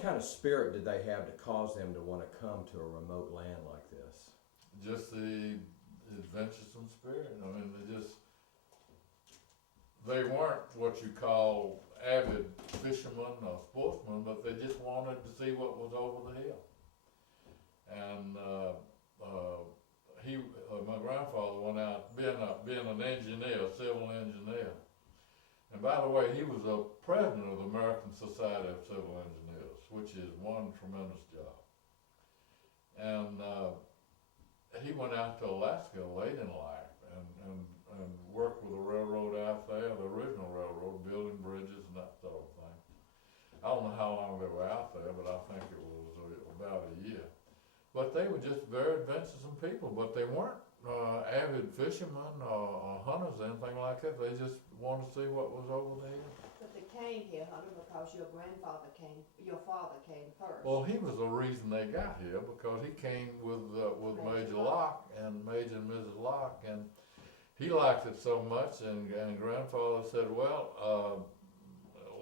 kind of spirit did they have to cause them to want to come to a remote land like this? Just the adventuresome spirit. I mean, they weren't what you call avid fishermen or sportsmen, but they just wanted to see what was over the hill. And my grandfather went out being an engineer, civil engineer. And by the way, he was a president of the American Society of Civil Engineers, which is one tremendous job. And he went out to Alaska late in life and worked with the railroad out there, the original railroad, building bridges and that sort of thing. I don't know how long they were out there, but I think it was about a year. But they were just very adventuresome people, but they weren't avid fishermen or hunters or anything like that. They just wanted to see what was over there. But they came here, Hunter, because your father came first. Well, he was the reason they got here, because he came with Major Locke and Major and Mrs. Locke, and he liked it so much, and grandfather said, well,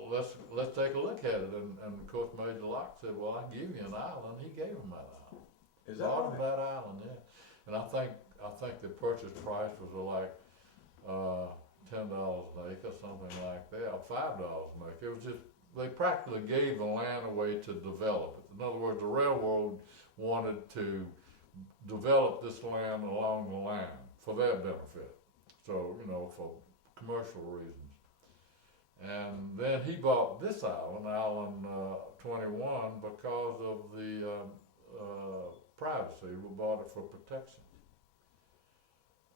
let's take a look at it, and of course Major Locke said, well, I'll give you an island. He gave him that island. Is that Bought him right? that island, yeah. And I think the purchase price was like $10 an acre, something like that, or $5 an acre. It was just, they practically gave the land away to develop it. In other words, the railroad wanted to develop this land along the line for their benefit. So, for commercial reasons. And then he bought this island, Island 21, because of the privacy. We bought it for protection.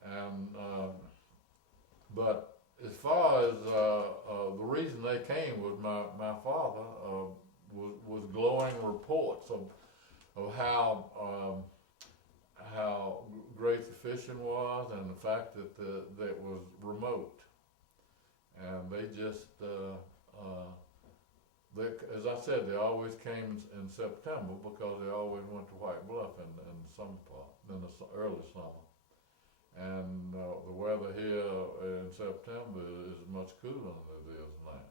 And but as far as the reason they came was my father was glowing reports of how great the fishing was, and the fact that it was remote. And they just, as I said, they always came in September because they always went to White Bluff in the early summer. And the weather here in September is much cooler than it is now.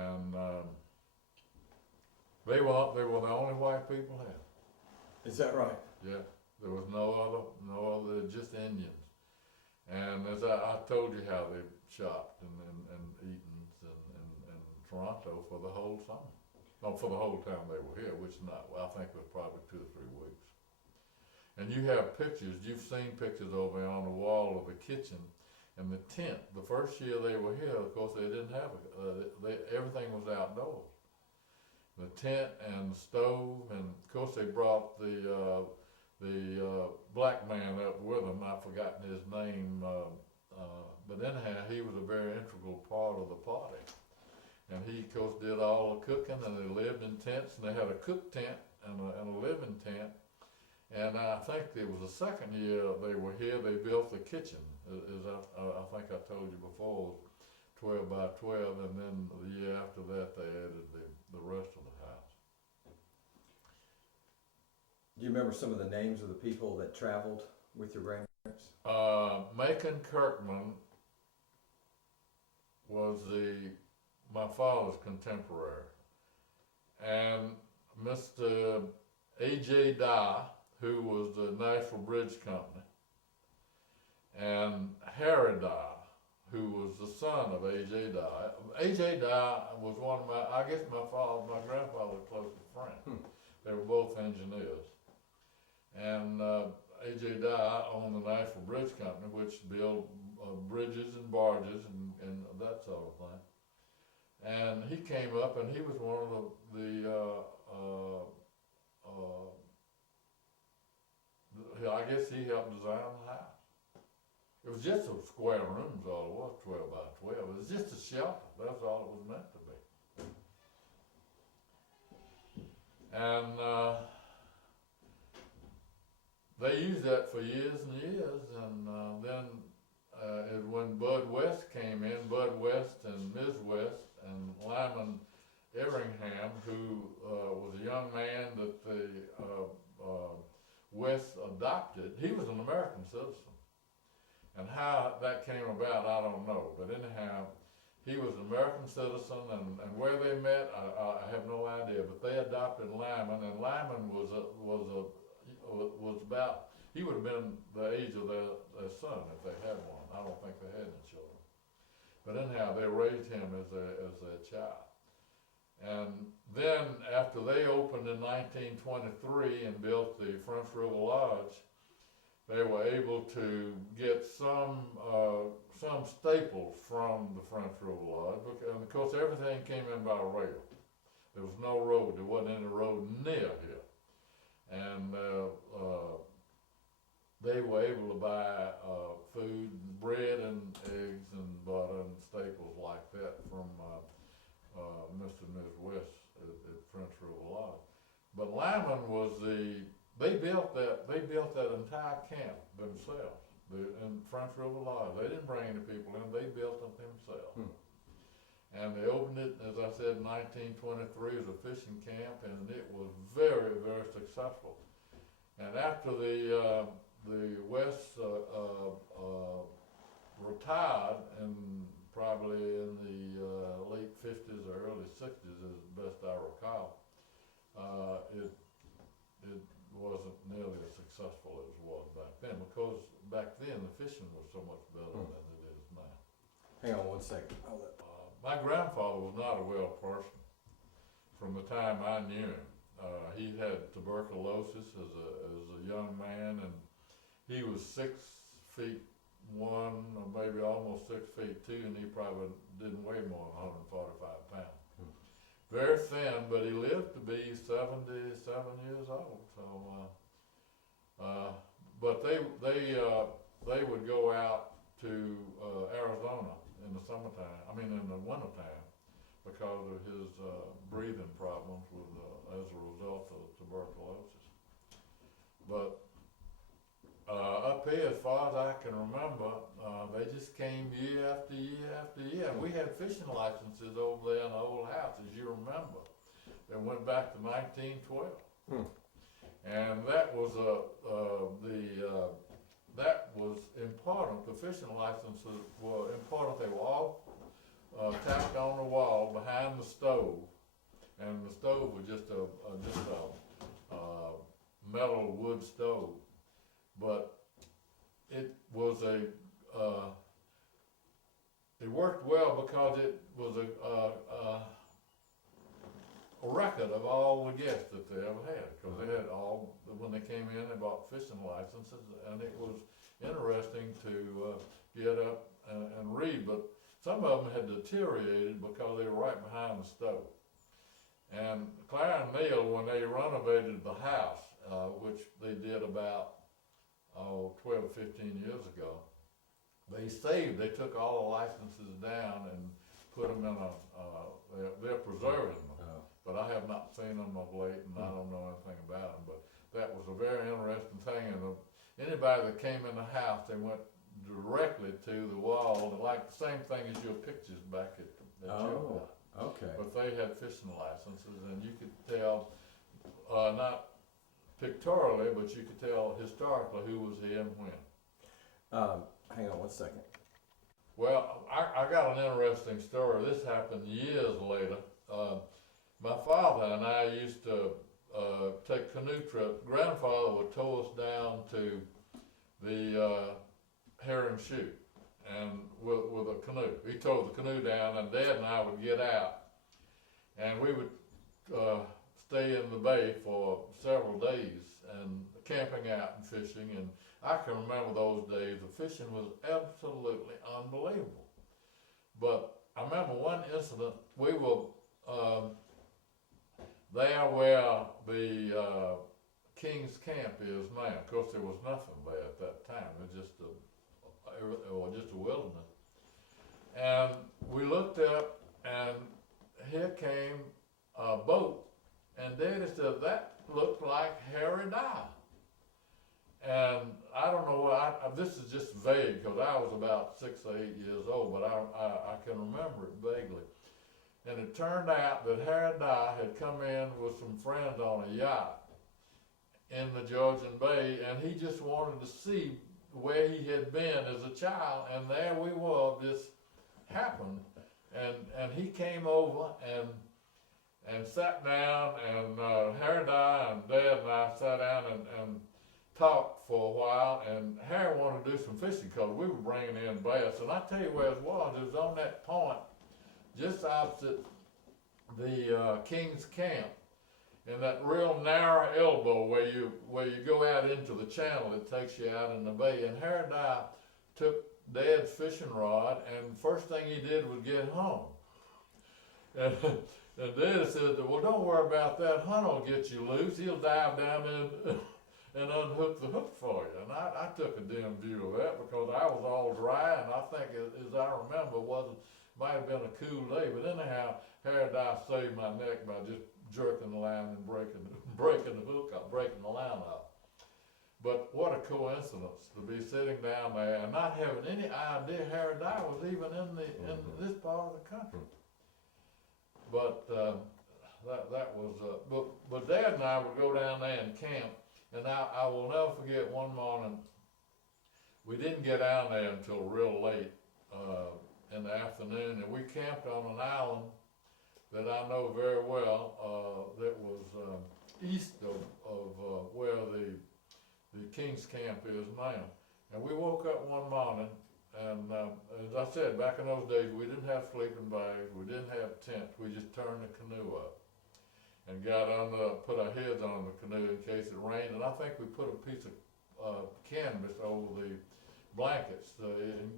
And they were the only white people here. Is that right? Yeah, there was no other, just Indians. And as I told you how they shopped and eaten in Toronto for the whole summer. No, for the whole time they were here, which I think was probably 2 or 3 weeks. And you have pictures, you've seen pictures over on the wall of the kitchen and the tent. The first year they were here, of course, they didn't have everything was outdoors. The tent and the stove, and of course they brought the black man up with them. I've forgotten his name, but anyhow, he was a very integral part of the party. And he, of course, did all the cooking, and they lived in tents, and they had a cook tent and a living tent. And I think it was the second year they were here, they built the kitchen. As I think I told you before, 12 by 12, and then the year after that they added the rest of the house. Do you remember some of the names of the people that traveled with your grandparents? Macon Kirkman was my father's contemporary, and Mr. A.J. Dye, who was the Nashville Bridge Company, and Harry Dye, who was the son of A.J. Dye. A.J. Dye was one of my grandfather's closest friends. They were both engineers. And A.J. Dye owned the Nashville Bridge Company, which built bridges and barges and that sort of thing. And he came up, and he was one of I guess he helped design the house. It was just a square rooms, all it was, 12 by 12. It was just a shelter. That's all it was meant to be. And they used that for years and years, and then when Bud West came in, Bud West and Ms. West and Lyman Everingham, who was a young man that the West adopted. He was an American citizen. And how that came about, I don't know. But anyhow, he was an American citizen, and where they met, I have no idea, but they adopted Lyman, and Lyman was about, he would have been the age of their son if they had one. I don't think they had any children. But anyhow, they raised him as their child. And then after they opened in 1923 and built the French River Lodge, they were able to get some staples from the French River Lodge, and of course everything came in by rail. There was no road. There wasn't any road near here, and they were able to buy food, bread and eggs and butter and staples like that from Mr. and Ms. West at French River Lodge. But Lyman was they built that entire camp themselves, in French River Lodge. They didn't bring any people in, they built it themselves. And they opened it, as I said, in 1923 as a fishing camp, and it was very, very successful. And after the West retired, and probably in the late 50s or early 60s, as best I recall, it wasn't nearly as successful as it was back then, because back then the fishing was so much better than it is now. Hang on one second. My grandfather was not a well person from the time I knew him. He had tuberculosis as a young man, and he was 6'1", or maybe almost 6'2", and he probably didn't weigh more than 145 pounds. Very thin, but he lived to be 77 years old. So, but they would go out to Arizona in the summertime. I mean, in the wintertime, because of his breathing problems as a result of tuberculosis. But up here, as far as I can remember, they just came year after year after year. And we had fishing licenses over there in the old house, as you remember. They went back to 1912. And that was that was important. The fishing licenses were important. They were all tacked on the wall behind the stove, and the stove was just a metal wood stove. But it was it worked well because it was a record of all the guests that they ever had. Because they had when they came in, they bought fishing licenses, and it was interesting to get up and read. But some of them had deteriorated because they were right behind the stove. And Claire and Neil, when they renovated the house, which they did about 12 or 15 years ago, they took all the licenses down and put them in they're preserving them. But I have not seen them of late, and I don't know anything about them. But that was a very interesting thing. And anybody that came in the house, they went directly to the wall, like the same thing as your pictures back at your house. Okay. But they had fishing licenses, and you could tell, not pictorially, but you could tell historically who was here and when. Hang on one second. Well, I got an interesting story. This happened years later. My father and I used to take canoe trips. Grandfather would tow us down to the Herring Chute, and with a canoe. He towed the canoe down, and Dad and I would get out, and we would stay in the bay for several days and camping out and fishing. And I can remember those days. The fishing was absolutely unbelievable. But I remember one incident. We were there where the King's Camp is now. Of course, there was nothing there at that time. It was just a wilderness. And we looked up, and here came a boat, and Daddy said, "That looked like Harry Dye." And I don't know what, this is just vague, because I was about 6 or 8 years old, but I can remember it vaguely. And it turned out that Harry Dye had come in with some friends on a yacht in the Georgian Bay, and he just wanted to see where he had been as a child, and there we were. This happened, he came over and sat down, and Harry and I and Dad and I sat down and talked for a while, and Harry wanted to do some fishing because we were bringing in bass, and I tell you where it was on that point just opposite the King's Camp, in that real narrow elbow where you go out into the channel that takes you out in the bay. And Harry and I took Dad's fishing rod, and first thing he did was get home. And Dad said, well, don't worry about that. Hunt will get you loose. He'll dive down and unhook the hook for you. And I took a dim view of that because I was all dry, and I think, as I remember, might have been a cool day. But anyhow, Harry and I saved my neck by just jerking the line and breaking the hook up, breaking the line up. But what a coincidence to be sitting down there and not having any idea Harry and I was even in this part of the country. But that was but Dad and I would go down there and camp, and I will never forget one morning. We didn't get down there until real late in the afternoon, and we camped on an island that I know very well, that was east of where the King's Camp is now. And we woke up one morning, and as I said, back in those days, we didn't have sleeping bags, we didn't have tents, we just turned the canoe up and put our heads on the canoe in case it rained. And I think we put a piece of canvas over the blankets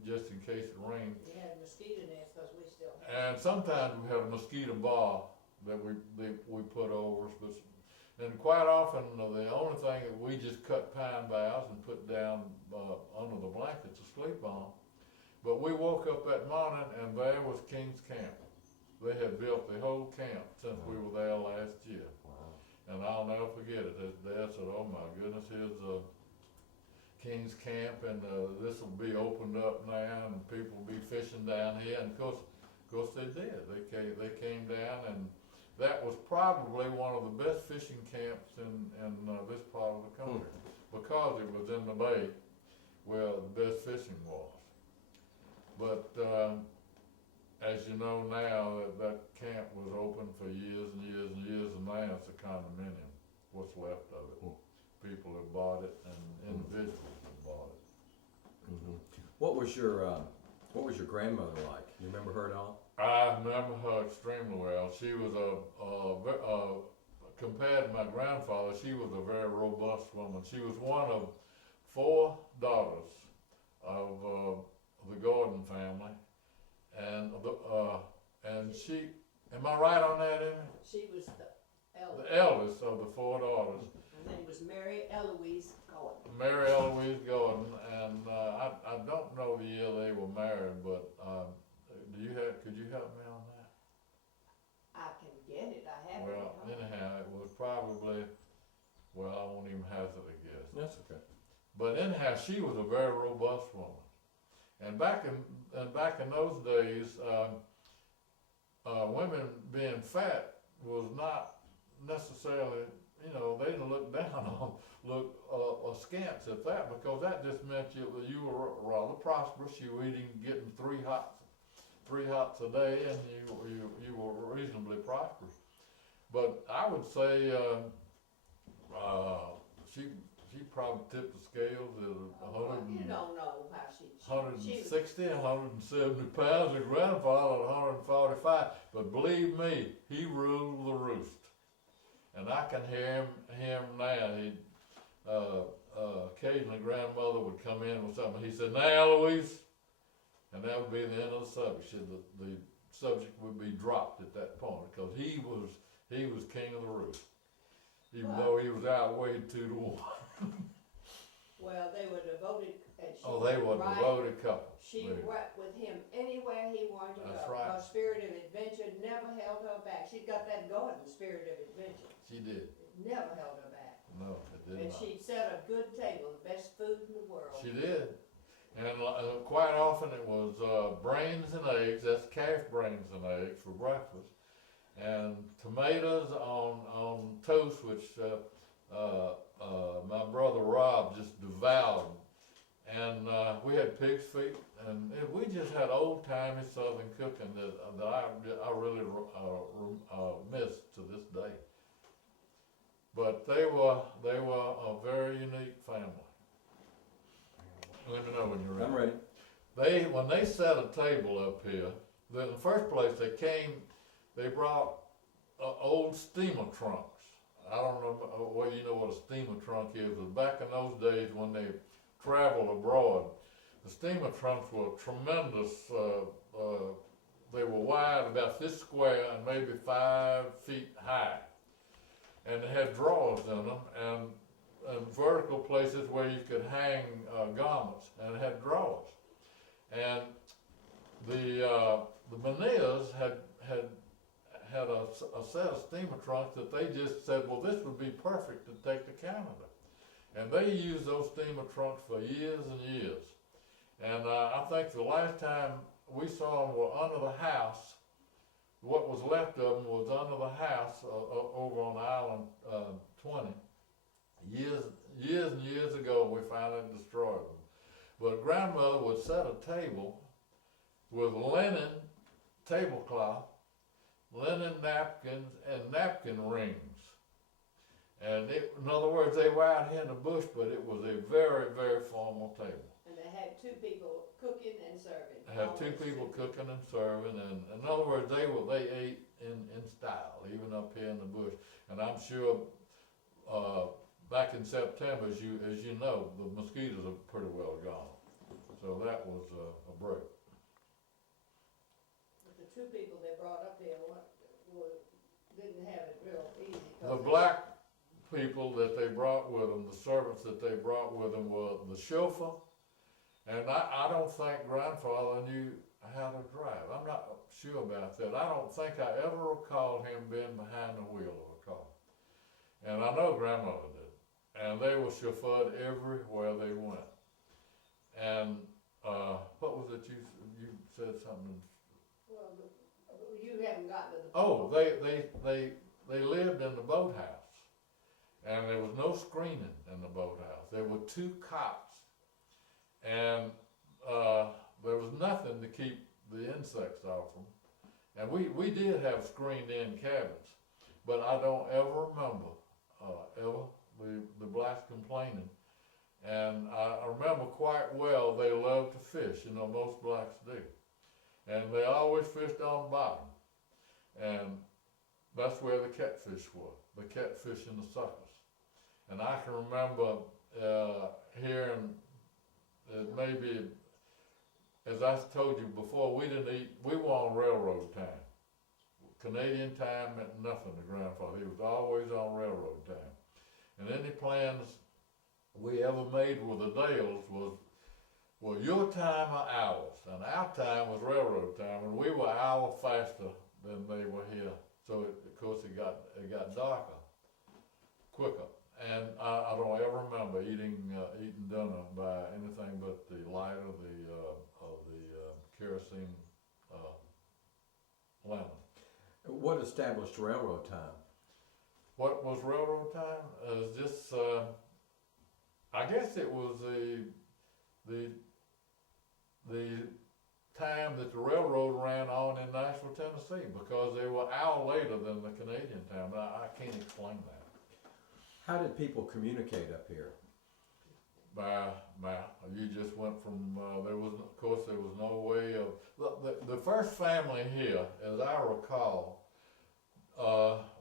just in case it rained. We had mosquito nets because we still have. And sometimes we had a mosquito bar that we put over us, and quite often the only thing that we just cut pine boughs and put down under the blankets to sleep on. But we woke up that morning and there was King's Camp. They had built the whole camp since we were there last year. Wow. And I'll never forget it. His dad said, oh my goodness, here's King's Camp, and this will be opened up now, and people will be fishing down here. And of course they did. They came down, and that was probably one of the best fishing camps in this part of the country because it was in the bay where the best fishing was. But as you know now, that camp was open for years and years and years, and now it's a condominium. What's left of it? People have bought it, and individuals have bought it. Mm-hmm. What was your grandmother like? You remember her at all? I remember her extremely well. She was compared to my grandfather, she was a very robust woman. She was one of 4 daughters of the Gordon family, and she, am I right on that, Emmie? She was the eldest. The eldest of the 4 daughters. Her name was Mary Eloise Gordon. Mary Eloise Gordon, and I don't know the year they were married, but could you help me on that? I can get it. I have Well, it. anyhow, it was probably, well, I won't even hazard a guess. That's okay. But anyhow, she was a very robust woman. And back in those days, women being fat was not necessarily, they didn't look down on, askance at that, because that just meant you were rather prosperous. You were getting 3 hots a day, and you were reasonably prosperous. But I would say she probably tipped the scales at 100. You don't know how she 160, 170 pounds, and grandfather at 145. But believe me, he ruled the roost. And I can hear him now. Occasionally grandmother would come in with something. He said, now Louise, and that would be the end of the subject. The subject would be dropped at that point, because he was king of the roost, even though he was outweighed 2 to 1. Well, they were devoted. And she They were a devoted couple. She went with him anywhere he wanted to That's go. right. Her spirit of adventure never held her back. She's got that Gordon spirit of adventure. She did. It never held her back. No, it did And not. she'd set a good table, the best food in the world. She did. And quite often it was brains and eggs, that's calf brains and eggs for breakfast, and tomatoes on toast, which my brother Rob just devoured. and we had pig's feet, and we just had old-timey Southern cooking that I really miss to this day. But they were a very unique family. Let me know when you're I'm ready. ready. When they set a table up here, in the first place they brought old steamer trunks. I don't know whether you know what a steamer trunk is, but back in those days when they traveled abroad, the steamer trunks were tremendous. They were wide, about this square, and maybe 5 feet high. And they had drawers in them, and vertical places where you could hang garments, and it had drawers. And the Meniers had a set of steamer trunks that they just said, well, this would be perfect to take to Canada. And they used those steamer trunks for years and years. And I think the last time we saw them were under the house. What was left of them was under the house over on Island 20. Years and years ago, we finally destroyed them. But grandmother would set a table with linen tablecloth, linen napkins, and napkin rings. And in other words, they were out here in the bush, but it was a very, very formal table. And they had 2 people cooking and serving. They had 2 people cooking and serving, and in other words, they ate in style, even up here in the bush. And I'm sure back in September, as you know, the mosquitoes are pretty well gone. So that was a break. But the 2 people they brought up here didn't have it real easy. The black people that they brought with them, the servants that they brought with them, were the chauffeur, and I don't think grandfather knew how to drive. I'm not sure about that. I don't think I ever recall him being behind the wheel of a car. And I know grandmother did. And they were chauffeured everywhere they went. And what was it you said something? Well, you haven't gotten to the Oh, they lived in the boathouse. And there was no screening in the boathouse. There were 2 cots. And there was nothing to keep the insects off them. And we did have screened-in cabins. But I don't ever remember the blacks complaining. And I remember quite well they loved to fish. You know, most blacks do. And they always fished on the bottom. And that's where the catfish were. The catfish and the suckers. And I can remember hearing maybe, as I told you before, we were on railroad time. Canadian time meant nothing to grandfather. He was always on railroad time. And any plans we ever made with the Dales was, well, your time or ours. And our time was railroad time, and we were an hour faster than they were here. So of course it got darker quicker. And I don't ever remember eating dinner by anything but the light of the kerosene lantern. What established railroad time? What was railroad time? It was just, I guess it was the time that the railroad ran on in Nashville, Tennessee, because they were an hour later than the Canadian time. I can't explain that. How did people communicate up here? You just went from, there was no way of, the first family here, as I recall,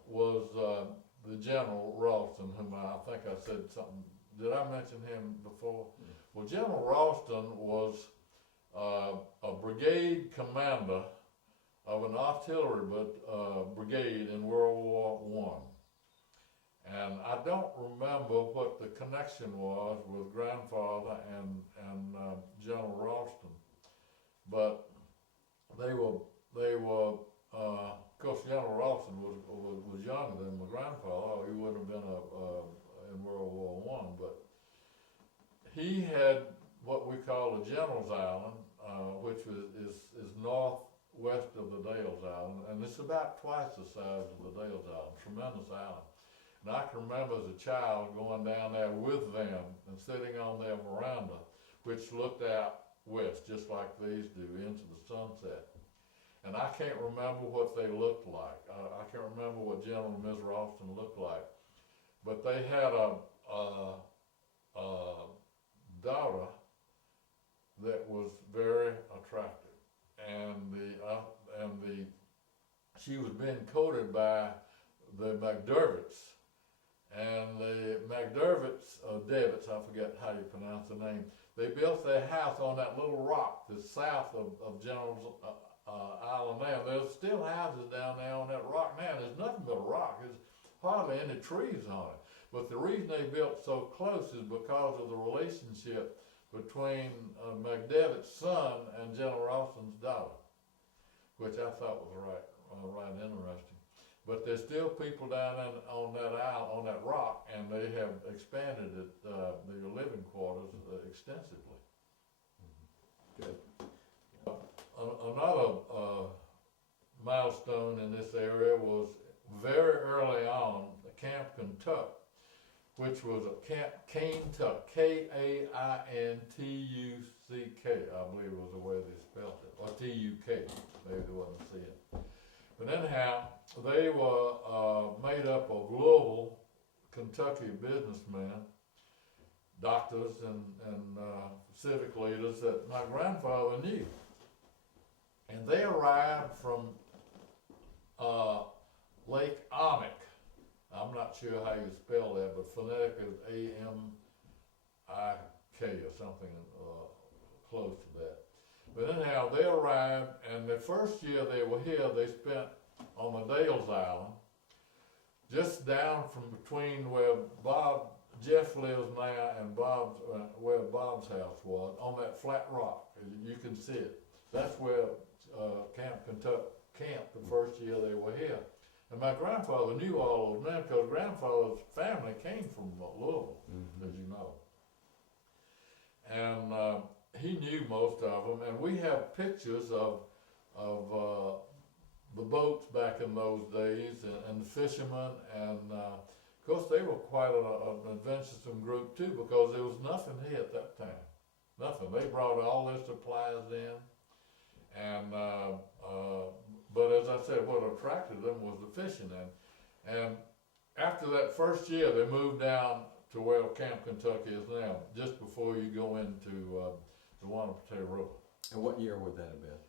was the General Ralston, whom I think I said something, did I mention him before? Mm. Well, General Ralston was a brigade commander of an artillery brigade in World War I. And I don't remember what the connection was with grandfather and General Ralston, but they were of course General Ralston was younger than my grandfather. He wouldn't have been in World War I, but he had what we call the General's Island, which is northwest of the Dales Island, and it's about twice the size of the Dales Island. Tremendous island. And I can remember as a child going down there with them and sitting on their veranda, which looked out west, just like these do, into the sunset. And I can't remember what they looked like. I can't remember what General and Ms. Ralston looked like. But they had a daughter that was very attractive. And she was being courted by the McDermotts. And the McDermotts, Devitt's, I forget how you pronounce the name, they built their house on that little rock that's south of General's Island now. There's still houses down there on that rock now. There's nothing but a rock. There's hardly any trees on it. But the reason they built so close is because of the relationship between McDevitt's son and General Ralston's daughter, which I thought was right interesting. But there's still people down on that island, on that rock, and they have expanded it, the living quarters extensively. Good. Another milestone in this area was very early on, Camp Kentuck, which was a Kaintuck, Kaintuck, I believe was the way they spelled it, or T-U-K, maybe they wasn't seeing it. But anyhow, they were made up of Louisville, Kentucky businessmen, doctors, and civic leaders that my grandfather knew. And they arrived from Lake Amick. I'm not sure how you spell that, but phonetic is A-M-I-K or something close to that. But anyhow, they arrived, and the first year they were here, they spent on the Dales Island, just down from between where Jeff lives now and where Bob's house was, on that flat rock. You can see it. That's where Camp Kentuck camped the first year they were here. And my grandfather knew all those men because grandfather's family came from Louisville, as you know. And he knew most of them, and we have pictures of the boats back in those days, and the fishermen, and of course they were quite an adventuresome group too, because there was nothing here at that time. Nothing. They brought all their supplies in, and but as I said, what attracted them was the fishing. And after that first year, they moved down to where Camp Kentucky is now, just before you go into the Wanapate River. And what year would that have been?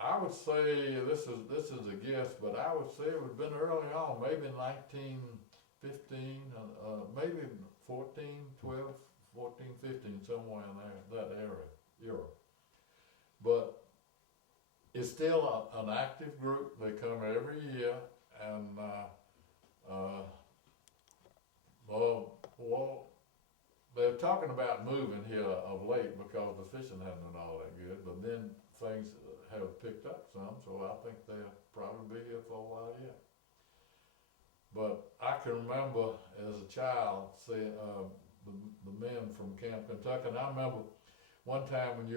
I would say, this is a guess, but I would say it would have been early on, maybe 1915, maybe 14, 12, 14, 15, somewhere in there, that era. But it's still an active group. They come every year, and they're talking about moving here of late because the fishing hasn't been all that good, but then things have picked up some, so I think they'll probably be here for a while yet. But I can remember as a child seeing the men from Camp Kentucky, and I remember one time when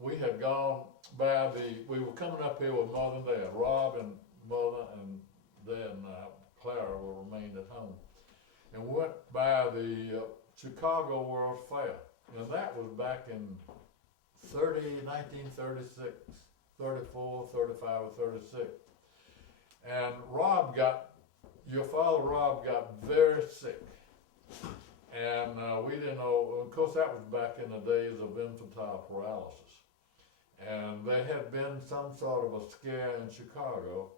we had gone by we were coming up here with Mother and Dad, Rob and Mother and Dad and Clara remained at home. And we went by the Chicago World's Fair, and that was back in 1936, 34, 35, or 36. And your father Rob got very sick. And we didn't know, of course that was back in the days of infantile paralysis. And there had been some sort of a scare in Chicago,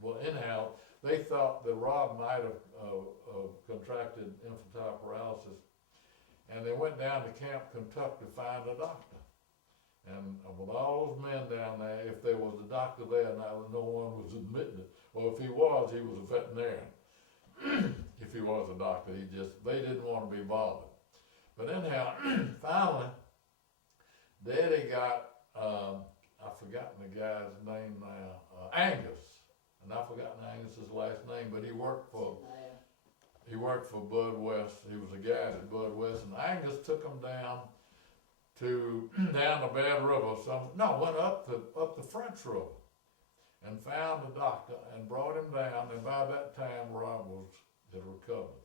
well anyhow, they thought that Rob might have contracted infantile paralysis. And they went down to Camp Kentucky to find a doctor. And with all those men down there, if there was a doctor there, no one was admitting it. Well, if he was a veterinarian. If he was a doctor, they didn't want to be bothered. But anyhow, finally, Daddy got, I've forgotten the guy's name now, Angus. And I've forgotten Angus's last name, but he worked for Bud West. He was a guide at Bud West, and Angus took him down the Bad River. Went up the French River, and found the doctor and brought him down. And by that time, Rob had recovered.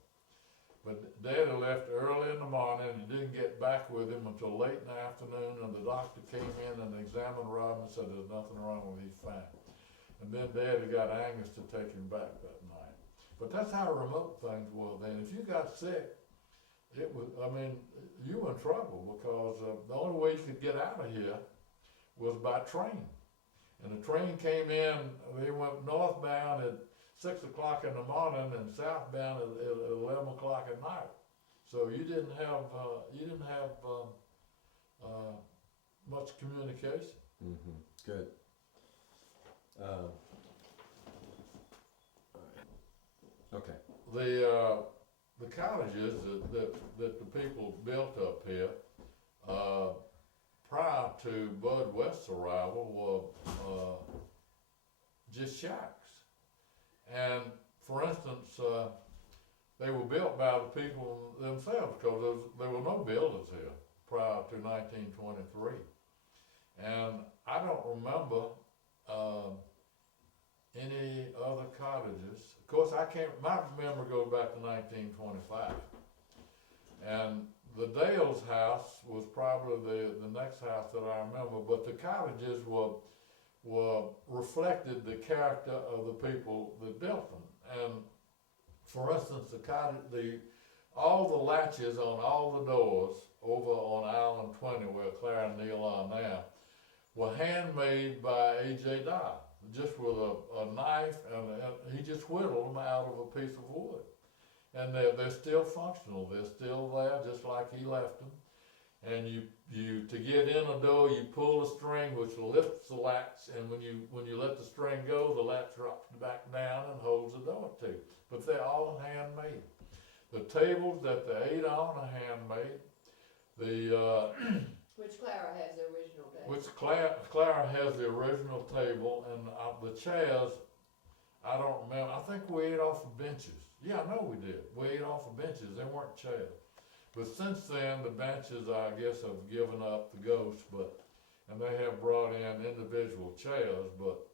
But Daddy left early in the morning and didn't get back with him until late in the afternoon, and the doctor came in and examined Rob and said there's nothing wrong with him, he's fine. And then Daddy got Angus to take him back that night. But that's how remote things were then. If you got sick, it was, I mean, you were in trouble because the only way you could get out of here was by train. And the train came in, they went northbound at 6 o'clock in the morning and southbound at 11 o'clock at night. So you didn't have much communication. Mm-hmm. Good. Okay. The cottages that the people built up here prior to Bud West's arrival were just shacks. And for instance, they were built by the people themselves because there were no builders here prior to 1923. And I don't remember any other cottages. Of course, my memory goes back to 1925. And the Dale's house was probably the next house that I remember, but the cottages were reflected the character of the people that built them. And for instance, all the latches on all the doors over on Island 20, where Claire and Neil are now, were handmade by A.J. Dye, just with a knife, and he just whittled them out of a piece of wood. And they're still functional. They're still there, just like he left them. And you to get in a door, you pull the string, which lifts the latch, and when you let the string go, the latch drops back down and holds the door too. But they're all handmade. The tables that they ate on are handmade. Which Clara has the original table. Which Clara has the original table, and the chairs, I don't remember. I think we ate off of benches. Yeah, I know we did. We ate off of benches. They weren't chairs. But since then, the benches, I guess, have given up the ghost, and they have brought in individual chairs, but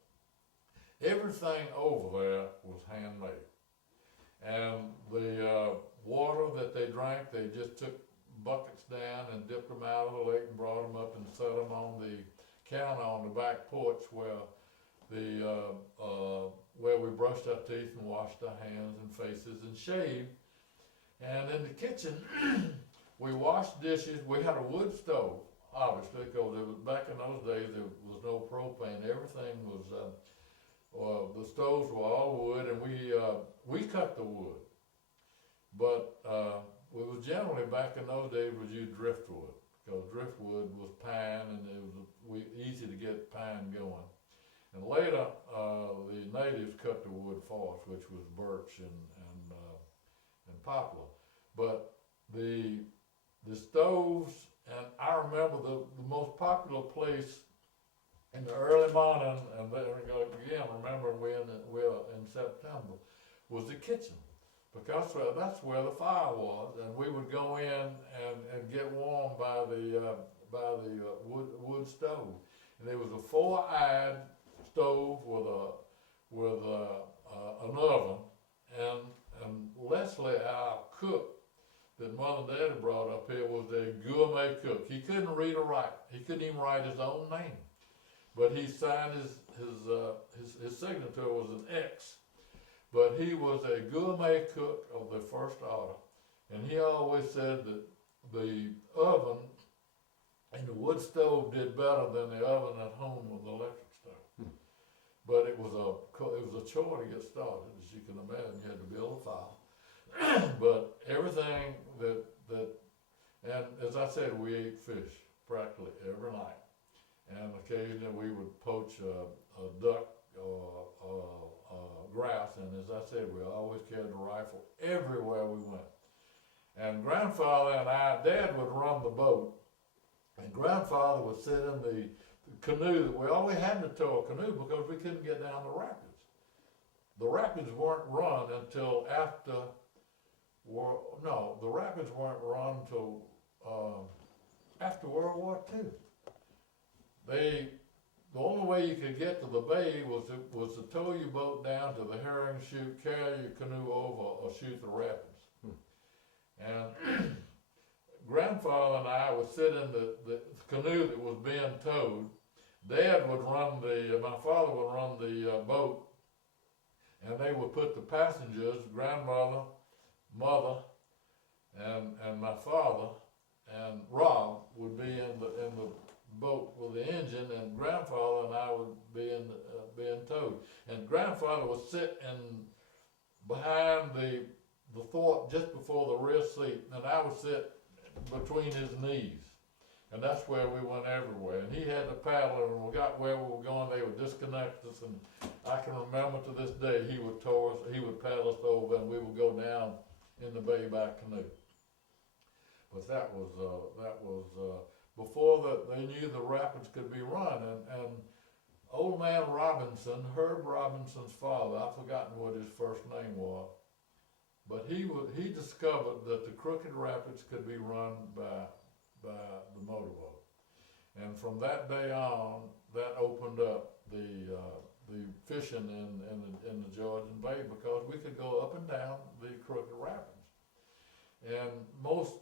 everything over there was handmade. And the water that they drank, they just took buckets down and dipped them out of the lake and brought them up and set them on the counter on the back porch where we brushed our teeth and washed our hands and faces and shaved. And in the kitchen, we washed dishes. We had a wood stove, obviously, because back in those days there was no propane. Everything was, the stoves were all wood, and we cut the wood. But it was generally, back in those days, was used driftwood, because driftwood was pine, and it was easy to get pine going. And later, the natives cut the wood for us, which was birch and poplar. But the stoves, and I remember the most popular place in the early morning, and then again, remember we're in September, was the kitchen. Because that's where the fire was, and we would go in and get warm by the wood stove. And there was a 4-eyed stove with an oven, and Leslie, our cook that Mother and Daddy brought up here, was a gourmet cook. He couldn't read or write. He couldn't even write his own name, but he signed his signature was an X. But he was a gourmet cook of the first order, and he always said that the oven and the wood stove did better than the oven at home with the electric stove. But it was a chore to get started, as you can imagine. You had to build a fire. But everything and as I said, we ate fish practically every night, and occasionally we would poach a duck or grouse, and as I said, we always carried a rifle everywhere we went. And Grandfather and Dad would run the boat, and Grandfather would sit in the canoe. We always had to tow a canoe because we couldn't get down the rapids. The rapids weren't run until after, the rapids weren't run until after World War II. The only way you could get to the bay was to tow your boat down to the herring chute, carry your canoe over, or shoot the rapids. And grandfather and I would sit in the canoe that was being towed. Dad would run my father would run the boat, and they would put the passengers, grandmother, mother, and my father, and Rob would be in the boat with the engine, and grandfather and I would be being towed. And grandfather would sit behind the thwart just before the rear seat, and I would sit between his knees. And that's where we went everywhere. And he had the paddle, and when we got where we were going, they would disconnect us. And I can remember to this day, he would paddle us over, and we would go down in the bay by canoe. But that was before they knew the rapids could be run. And old man Robinson, Herb Robinson's father, I've forgotten what his first name was, but he discovered that the Crooked Rapids could be run by the motorboat. And from that day on, that opened up the fishing in the Georgian Bay, because we could go up and down the Crooked Rapids. And most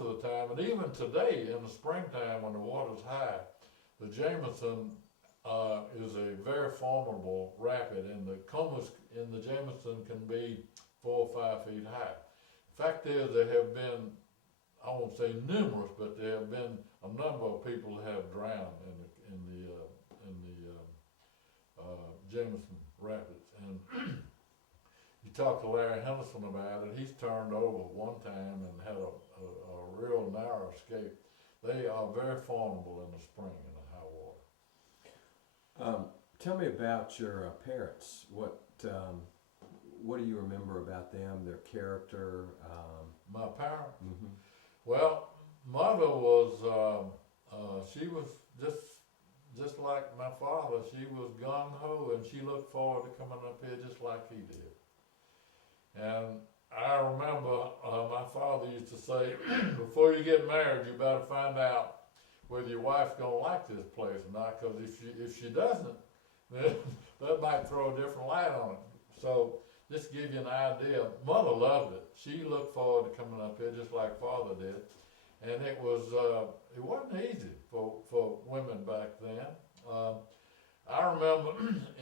of the time, and even today in the springtime when the water's high, the Jameson is a very formidable rapid, and the combers in the Jameson can be 4 or 5 feet high. Fact is, there have been, I won't say numerous, but there have been a number of people who have drowned in the Jameson Rapids. And you talk to Larry Henderson about it. He's turned over one time and had a real narrow escape. They are very formidable in the spring in the high water. Tell me about your parents. What do you remember about them, their character? My parents? Mm-hmm. Well, mother was, she was just like my father. She was gung-ho, and she looked forward to coming up here just like he did. And I remember my father used to say, before you get married, you better find out whether your wife's going to like this place or not, because if she doesn't, then that might throw a different light on it. So just to give you an idea, mother loved it. She looked forward to coming up here just like father did. And it wasn't easy for women back then. I remember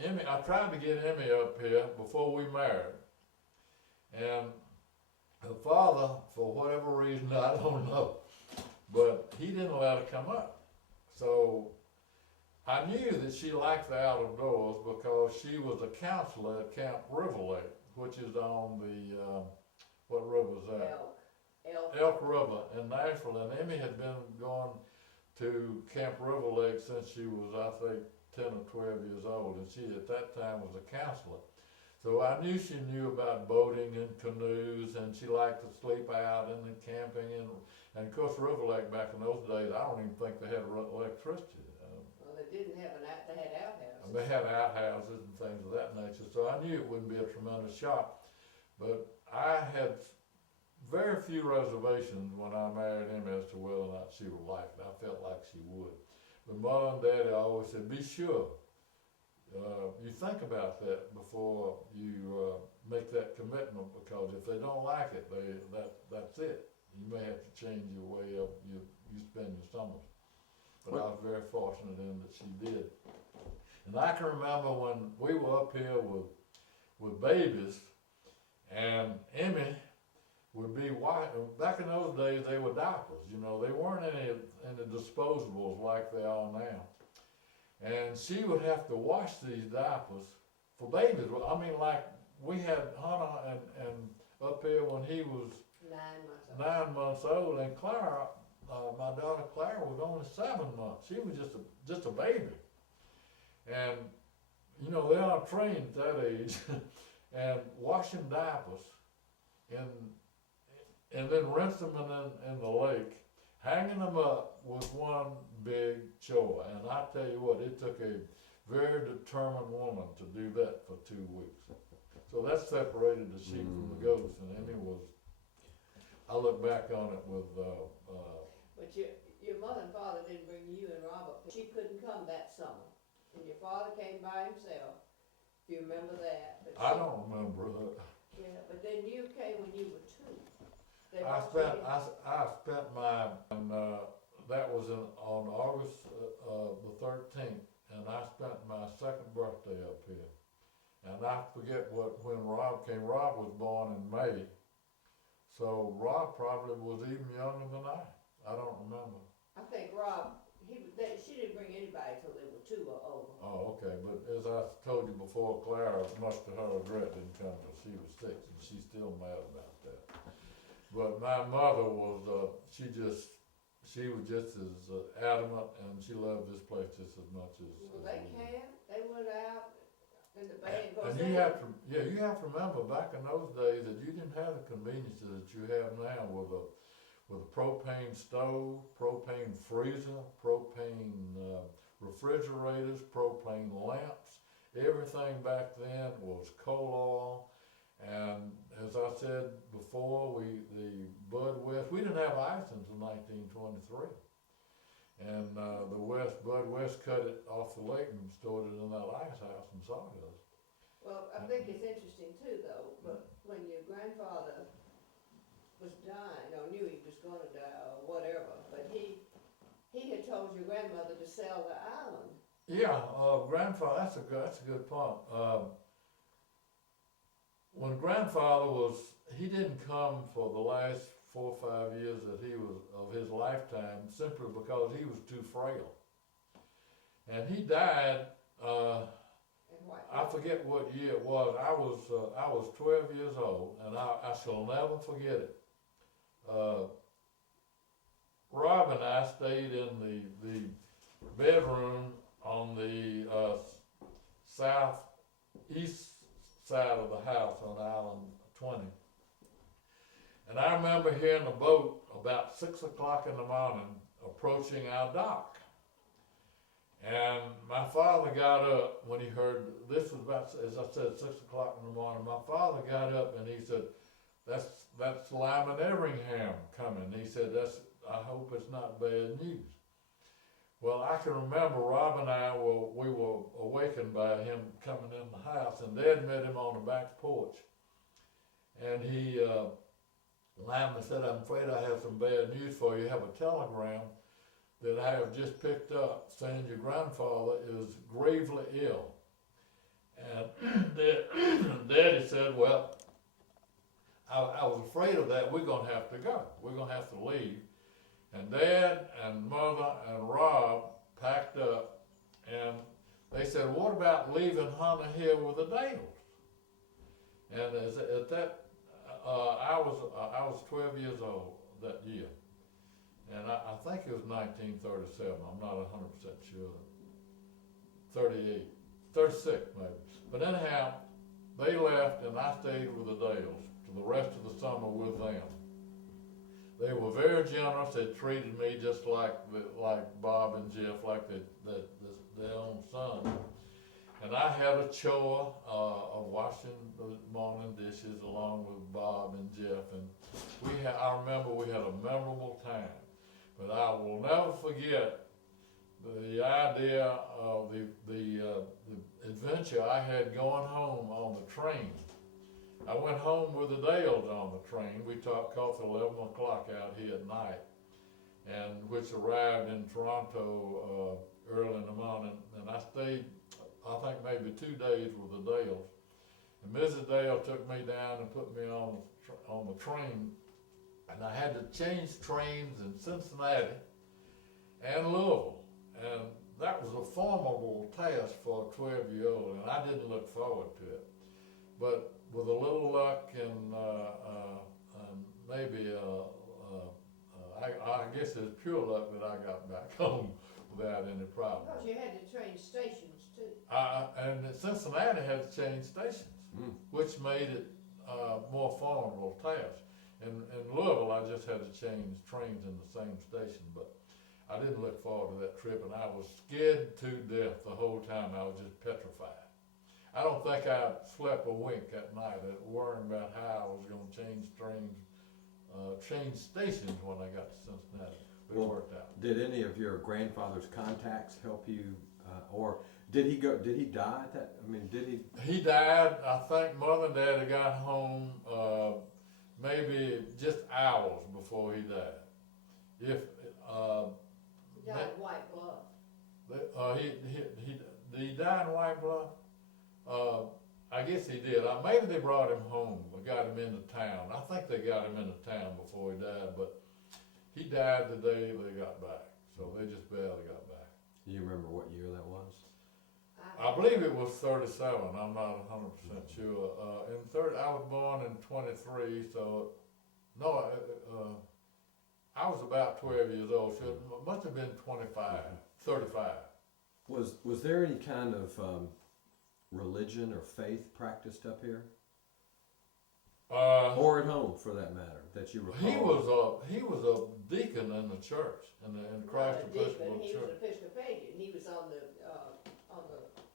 Emmie, I tried to get Emmie up here before we married. And her father, for whatever reason, I don't know, but he didn't let her come up. So I knew that she liked the out of doors because she was a counselor at Camp River Lake, which is on the, what river is that? Elk River in Nashville. And Emmie had been going to Camp River Lake since she was, I think, 10 or 12 years old, and she at that time was a counselor. So I knew she knew about boating and canoes, and she liked to sleep out and camping, and of course River Lake back in those days, I don't even think they had electricity. Well, they didn't have they had outhouses. They had outhouses and things of that nature, so I knew it wouldn't be a tremendous shock. But I had very few reservations when I married him as to whether or not she would like it. I felt like she would. But Mother and Daddy always said, be sure. You think about that before you make that commitment, because if they don't like it, that's it. You may have to change your way of you spend your summers. But I was very fortunate in that she did. And I can remember when we were up here with babies, and Emmie would be white. Back in those days, they were diapers. You know, they weren't any disposables like they are now. And she would have to wash these diapers for babies. I mean, like we had Hunter and up here when he was 9 months old, and Clara, my daughter Clara, was only 7 months. She was just a baby. And you know, they aren't trained at that age. And washing diapers and then rinse them in the lake. Hanging them up was one big chore, and I tell you what, it took a very determined woman to do that for 2 weeks. So that separated the sheep from the goats, and Emmie was, I look back on it with... But your mother and father didn't bring you and Robert. She couldn't come that summer, and your father came by himself, if you remember that. But I don't remember that. Yeah, but then you came when you were 2. They I brought spent, you- I spent my, and, that was on August, the 13th, and I spent my second birthday up here. And I forget when Rob came, Rob was born in May, so Rob probably was even younger than I don't remember. I think Rob, she didn't bring anybody till they were 2 or over. Oh, okay, but as I told you before, Clara, much to her regret, didn't come till she was 6, and she's still mad about that. But my mother was, she was just as adamant, and she loved this place just as much as. Well, they can, they went out in the bay and go. And you have to, you have to remember, back in those days, that you didn't have the conveniences that you have now with a propane stove, propane freezer, propane refrigerators, propane lamps. Everything back then was coal oil, and as I said before, the Bud West, we didn't have ice until 1923. And Bud West cut it off the lake and stored it in that ice house in Sawdust. Well, I think it's interesting too, though, but when your grandfather was dying, or knew he was gonna die, or whatever, but he had told your grandmother to sell the island. Yeah, grandfather, that's a good point. When grandfather he didn't come for the last 4 or 5 years that he was of his lifetime, simply because he was too frail. And he died, I forget what year it was. I was 12 years old, and I shall never forget it. Rob and I stayed in the bedroom on the southeast side of the house on Island 20. And I remember hearing a boat about 6 o'clock in the morning approaching our dock. And my father got up when he heard, this was about, as I said, 6 o'clock in the morning. My father got up and he said, that's Lyman Everingham coming. He said, I hope it's not bad news. Well, I can remember Rob and I we were awakened by him coming in the house, and Dad met him on the back porch. And Lyman said, I'm afraid I have some bad news for you. I have a telegram that I have just picked up saying your grandfather is gravely ill. And Daddy said, well, I was afraid of that. We're going to have to go. We're going to have to leave. And Dad and Mother and Rob packed up, and they said, what about leaving Hunter Hill with the Dales? And at that, I was 12 years old that year. And I think it was 1937, I'm not 100% sure. 38, 36 maybe. But anyhow, they left and I stayed with the Dales for the rest of the summer with them. They were very generous. They treated me just like Bob and Jeff, like their own son. And I had a chore of washing the morning dishes along with Bob and Jeff. And I remember we had a memorable time. But I will never forget the idea of the adventure I had going home on the train. I went home with the Dales on the train. We caught the 11 o'clock out here at night, and which arrived in Toronto early in the morning. And I stayed, I think maybe 2 days with the Dales. And Mrs. Dale took me down and put me on the train. And I had to change trains in Cincinnati and Louisville. And that was a formidable task for a 12-year-old, and I didn't look forward to it. But with a little luck and maybe, I guess it's pure luck that I got back home without any problems. Because you had to change stations too. And Cincinnati had to change stations, which made it more formidable task. In Louisville, I just had to change trains in the same station, but I didn't look forward to that trip, and I was scared to death the whole time. I was just petrified. I don't think I slept a wink at night, worrying about how I was going to change trains, change stations when I got to Cincinnati. But it worked out. Did any of your grandfather's contacts help you, or did he die at that? I mean, did he? He died. I think Mother and Daddy got home. maybe just hours before he died. If He died of white blood. he died in White Bluff. I guess he did. Maybe they brought him home or got him into town. I think they got him into town before he died, but he died the day they got back. So they just barely got back. Do you remember what year that was? I believe it was 37. I'm not 100% sure. I was born in 23, so no, I was about 12 years old. So it must have been 25, 35. Was there any kind of religion or faith practiced up here, or at home for that matter, that you recall? He was a deacon in the church, in Christ Episcopal He was Church. an Episcopalian. He was on the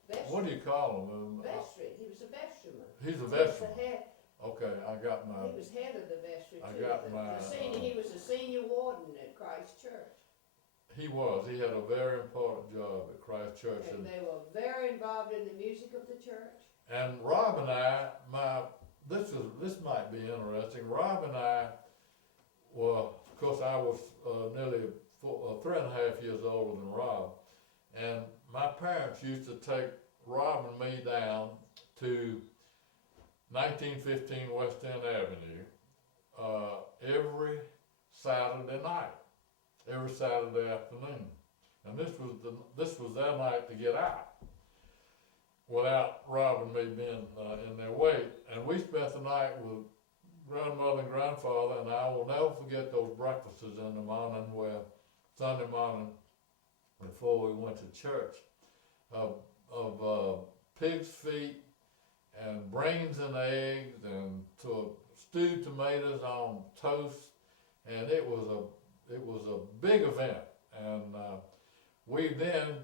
vestry. What do you call him? Vestry. He was a vestryman. He's a He was vestryman. the head. Okay, I got my. He was head of the vestry I too. got my, He was a senior warden at Christ Church. He was. He had a very important job at Christ Church, And they were very involved in the music of the church. and Rob and I, this might be interesting. Rob and I, well, of course, I was nearly 3.5 years older than Rob, and my parents used to take Rob and me down to 1915 West End Avenue every Saturday night, every Saturday afternoon, and this was their night to get out without Rob and me being in their way. And we spent the night with grandmother and grandfather, and I will never forget those breakfasts in the morning, where Sunday morning before we went to church, of pig's feet and brains and eggs and stewed tomatoes on toast, and it was a big event. And we then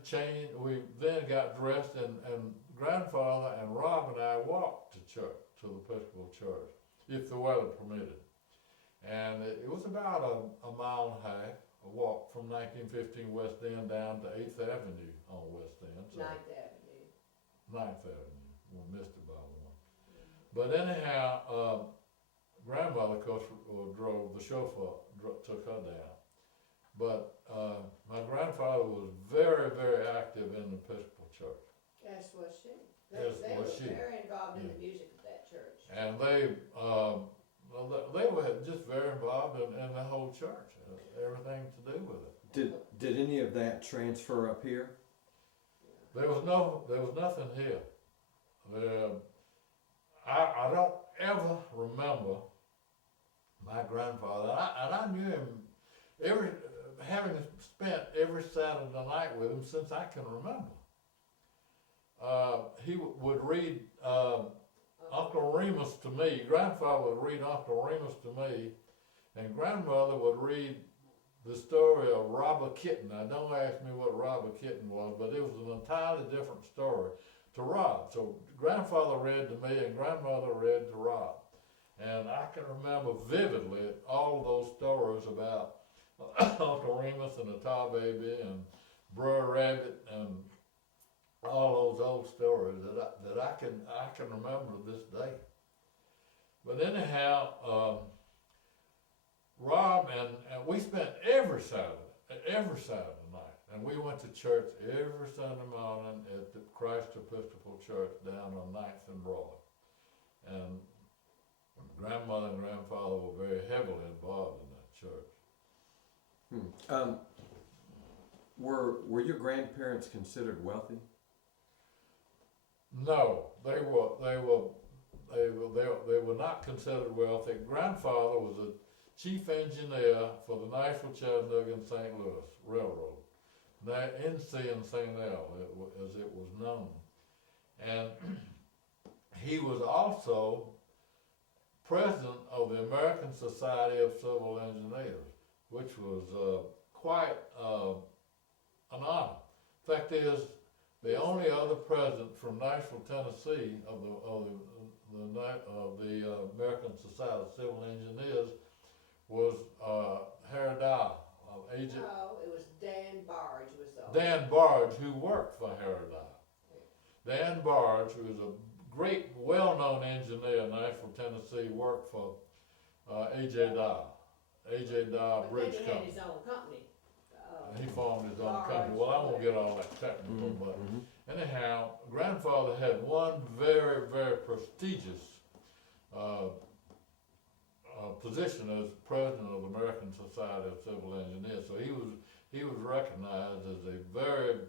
got dressed, and grandfather and Rob and I walked to church, to the Episcopal Church, if the weather permitted. And it was about a mile and a half, a walk from 1915 West End down to 8th Avenue on West End. So 9th Avenue. 9th Avenue. We missed it by one. But anyhow, grandmother, of course, drove, the chauffeur took her down. But my grandfather was very, very active in the Episcopal Church. As was she. As They was were she. very involved in Yeah. the music of that church. And they were just very involved in the whole church, everything to do with it. Did any of that transfer up here? There was nothing here. I don't ever remember my grandfather, and I knew him having spent every Saturday night with him since I can remember. He would read Uncle Remus to me. Grandfather would read Uncle Remus to me, and grandmother would read the story of Robber Kitten. Now, don't ask me what Robber Kitten was, but it was an entirely different story to Rob. So grandfather read to me, and grandmother read to Rob. And I can remember vividly all those stories about Uncle Remus and the Tar Baby and Br'er Rabbit and all those old stories that I can remember to this day. But anyhow, Rob and we spent every Saturday night, and we went to church every Sunday morning at the Christ Episcopal Church down on 9th and Broad. And grandmother and grandfather were very heavily involved in that church. Were your grandparents considered wealthy? No, they were not considered wealthy. Grandfather was a chief engineer for the Nashville, Chattanooga, and St. Louis Railroad, NC and St. L, as it was known. And he was also president of the American Society of Civil Engineers, which was quite an honor. Fact is, the only other president from Nashville, Tennessee, of the American Society of Civil Engineers was Harry Dow, agent. No, it was Dan Barge was the Dan Barge, who worked for Harry Dow. Dan Barge, who was a great, well-known engineer in Nashville, Tennessee, worked for A.J. Dow. A.J. Dow But Bridge then he had Company. his own company. He formed his own company. Well, I won't get all that technical, but anyhow, grandfather had one very, very prestigious position as president of the American Society of Civil Engineers. So he was recognized as a very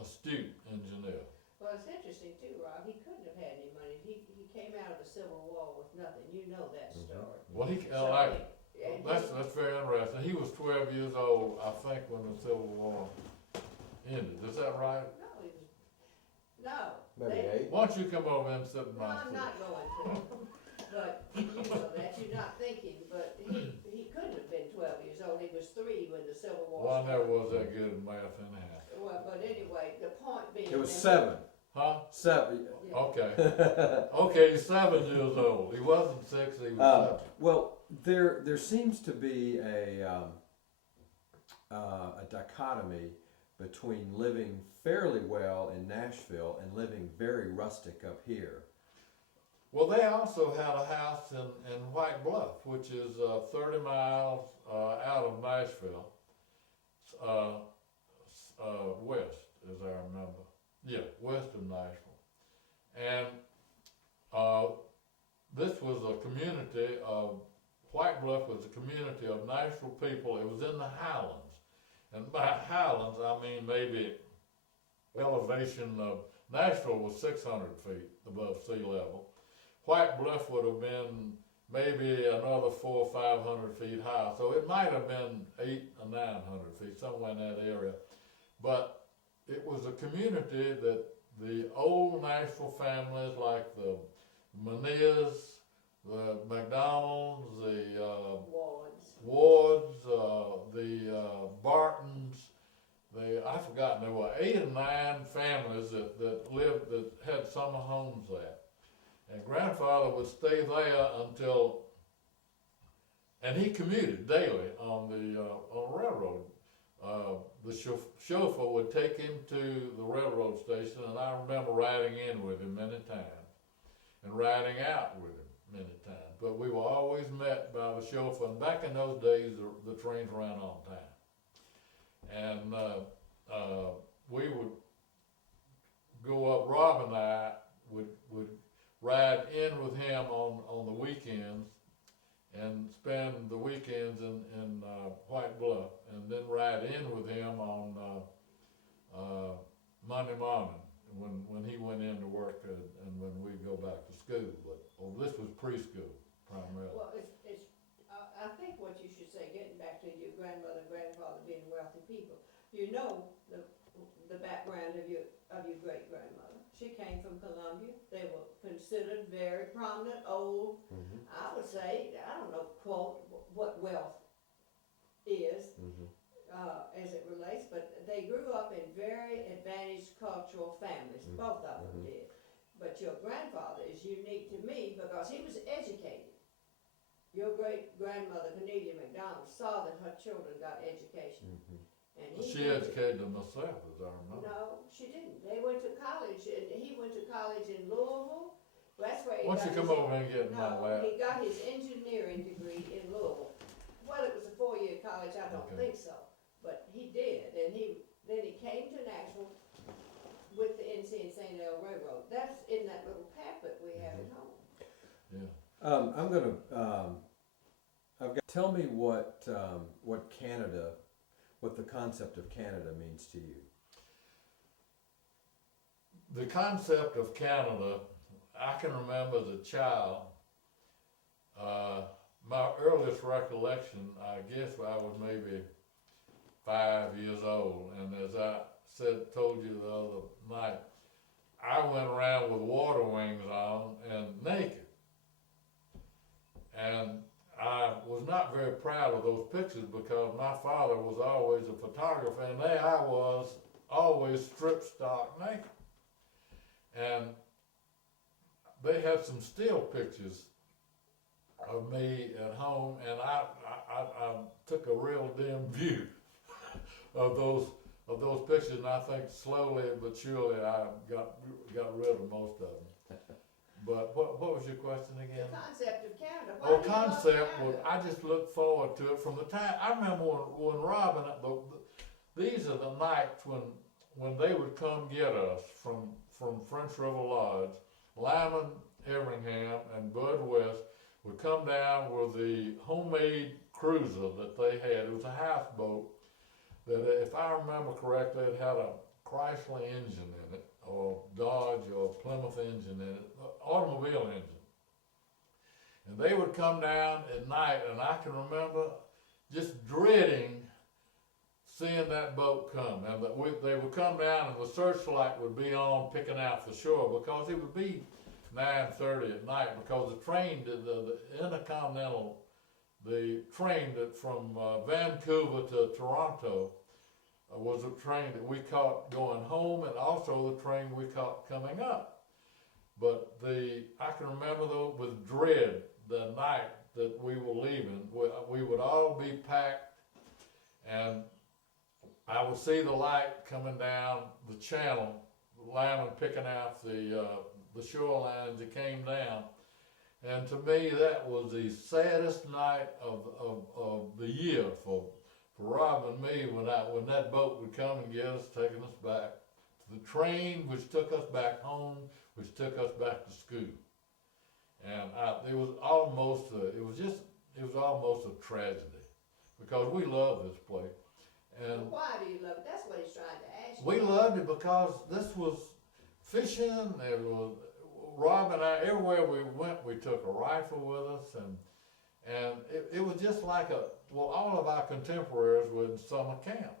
astute engineer. Well, it's interesting too, Rob, he couldn't have had any money, he came out of the Civil War with nothing, you know that story. Well, he So like and that's very interesting. He was 12 years old, I think, when the Civil War ended. Is that right? No, he was, no. Maybe they- 8. Why don't you come over and sit in No, my I'm seat? not going to, but you know that, you're not thinking, but he couldn't have been 12 years old, he was 3 when the Civil War Well, I never started. was that good at math anyhow. Well, but anyway, the point being. It was that- 7. Huh? 7. Yeah. Okay. Okay, he's 7 years old. He wasn't 6, he was 7. Well, there seems to be a dichotomy between living fairly well in Nashville and living very rustic up here. Well, they also had a house in White Bluff, which is 30 miles out of Nashville, west, as I remember. Yeah, west of Nashville. And this was a community of, White Bluff was a community of Nashville people. It was in the Highlands. And by Highlands, I mean maybe elevation of, Nashville was 600 feet above sea level. White Bluff would have been maybe another 400 or 500 feet high. So it might have been 800 or 900 feet, somewhere in that area. But it was a community that the old Nashville families like the Manias, the McDonalds, the Wards. Wards, the Bartons, I've forgotten, there were 8 or 9 families that lived, that had summer homes there. And grandfather would stay there until, and he commuted daily on the railroad. The chauffeur would take him to the railroad station, and I remember riding in with him many times, and riding out with him many times. But we were always met by the chauffeur, and back in those days, the trains ran on time. And we would go up, Rob and I would ride in with him on the weekends and spend the weekends in White Bluff, and then ride in with him on Monday morning when he went into work and when we go back to school. But this was preschool primarily. Well, I think what you should say, getting back to your grandmother and grandfather being wealthy people, you know the background of your great grandmother. She came from Columbia. They were considered very prominent, old. I would say, I don't know, quote, what wealth is as it relates, but they grew up in very advantaged cultural families. Both of them did. But your grandfather is unique to me because he was educated. Your great grandmother, Cornelia McDonald, saw that her children got education. And She educated them herself, as I remember. No, she didn't. They went to college, and he went to college in Louisville. Well, that's where he Why don't got you come over and get in my No, lap? he got his engineering degree in Louisville. Well, it was a 4-year college, I don't Okay. think so, but he did, and then he came to Nashville with the NC and St. L Railroad. That's in that little pamphlet we have at home. Yeah. I'm gonna. Tell me what Canada, what the concept of Canada means to you. The concept of Canada, I can remember as a child, my earliest recollection, I guess I was maybe 5 years old, and as I told you the other night, I went around with water wings on and naked. And I was not very proud of those pictures because my father was always a photographer, and there I was, always strip stock naked. And they had some still pictures of me at home, and I took a real dim view of those pictures, and I think slowly but surely I got rid of most of them. But what was your question The again? concept of Canada. Why Oh, do you love concept was, Canada? I just look forward to it from the time, I remember when Robin, these are the nights when they would come get us from French River Lodge. Lyman Everingham and Bud West would come down with the homemade cruiser that they had. It was a houseboat that, if I remember correctly, it had a Chrysler engine in it, or Dodge or Plymouth engine in it, automobile engine. And they would come down at night, and I can remember just dreading seeing that boat come. And they would come down, and the searchlight would be on, picking out the shore, because it would be 9:30 at night, because the train, the intercontinental, the train that from Vancouver to Toronto was a train that we caught going home, and also the train we caught coming up. But I can remember though with dread the night that we were leaving. We would all be packed, and I would see the light coming down the channel, Lyman picking out the shoreline as it came down. And to me, that was the saddest night of the year for Rob and me, when that boat would come and get us, taking us back to the train, which took us back home, which took us back to school. And it was almost a tragedy, because we love this place. And Why do you love it? That's what he's trying to ask you. we loved it because this was fishing. It was Rob and I. Everywhere we went, we took a rifle with us, and it was just like all of our contemporaries were in summer camp.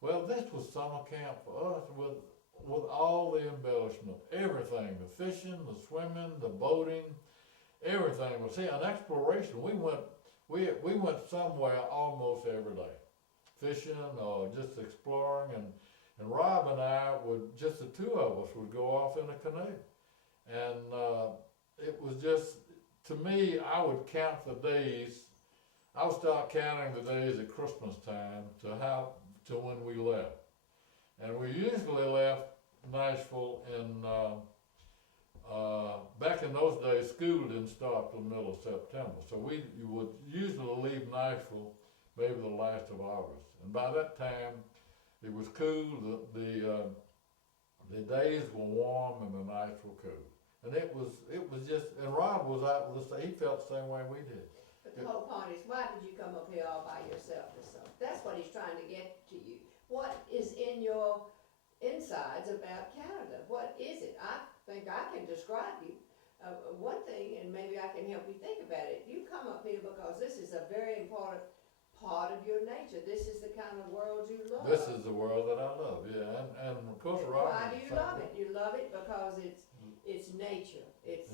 Well, this was summer camp for us with all the embellishment, everything, the fishing, the swimming, the boating, everything was here. And exploration, we went somewhere almost every day, fishing or just exploring, and Rob and I would, just the two of us, would go off in a canoe. And it was just, to me, I would count the days. I would start counting the days at Christmas time to when we left. And we usually left Nashville back in those days, school didn't start till the middle of September. So you would usually leave Nashville maybe the last of August. And by that time, it was cool, the days were warm and the nights were cool. And it was just, and Rob was out with us, he felt the same way we did. But the whole point is, why did you come up here all by yourself this summer? That's what he's trying to get to you. What is in your insides about Canada? What is it? I think I can describe you. One thing, and maybe I can help you think about it. You come up here because this is a very important part of your nature. This is the kind of world you love. This is the world that I love, yeah. And of course, Rob. Why do you love it? You love it because it's nature. It's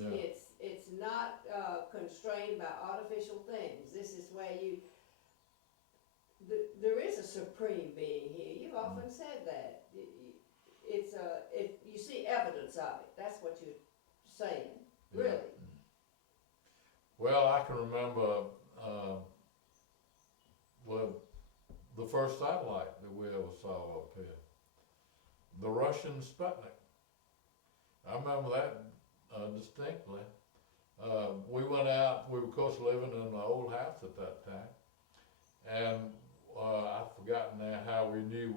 not constrained by artificial things. This is where there is a supreme being here. You've often said that. You see evidence of it. That's what you're saying, really. Yeah. Well, I can remember the first satellite that we ever saw up here, the Russian Sputnik. I remember that distinctly. We went out. We were, of course, living in an old house at that time, and I've forgotten now how we knew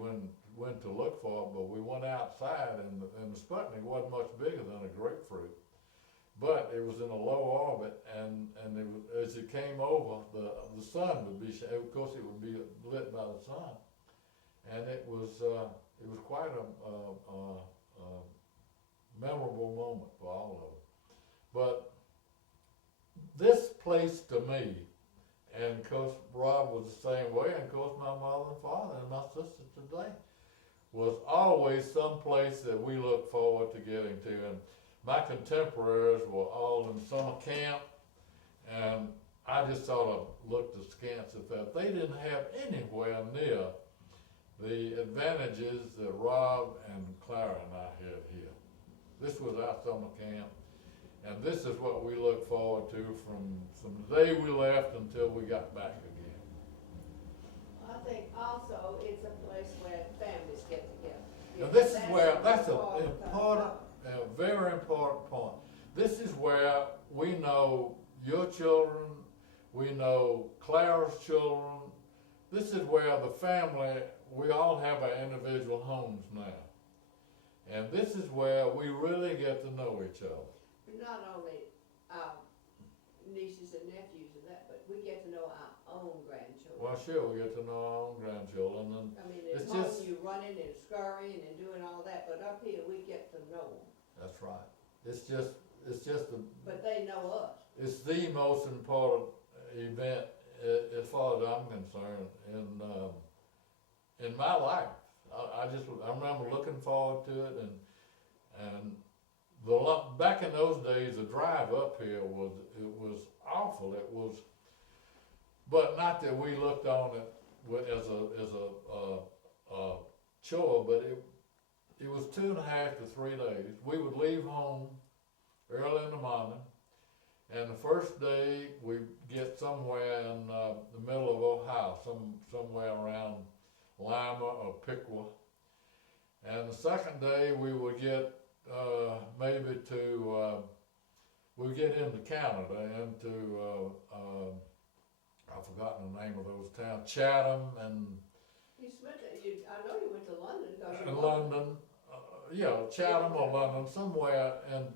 when to look for it, but we went outside, and the Sputnik wasn't much bigger than a grapefruit, but it was in a low orbit, and it was, as it came over, the sun would be, of course, it would be lit by the sun, and it was quite a memorable moment for all of us. But this place to me, and of course Rob was the same way, and of course my mother and father and my sister today, was always some place that we look forward to getting to. And my contemporaries were all in summer camp, and I just sort of looked askance at that. They didn't have anywhere near the advantages that Rob and Clara and I had here. This was our summer camp, and this is what we look forward to from the day we left until we got back again. I think also it's a place where families get together. Now this is where, that's an important, a very important point. This is your children, we know Clara's children. This is where the family, we all have our individual homes now. And this is where we really get to know each other. Not only our nieces and nephews and that, but we get to know our own grandchildren. Well, sure, we get to know our own grandchildren, and I mean, it's at home just- you running and scurrying and doing all that, but up here we get to know them. that's right. It's just But they know us. it's the most important event, as far as I'm concerned, in my life. I remember looking forward to it, and back in those days, the drive up here was awful. It was, but not that we looked on it as a chore, but it was 2.5 to 3 days. We would leave home early in the morning, and the first day we get somewhere in the middle of Ohio, somewhere around Lima or Piqua, and the second day we would get maybe to we get into Canada, into I've forgotten the name of those towns, Chatham and You spent it, I know you went to London, cause you. London, yeah, Chatham or London, somewhere in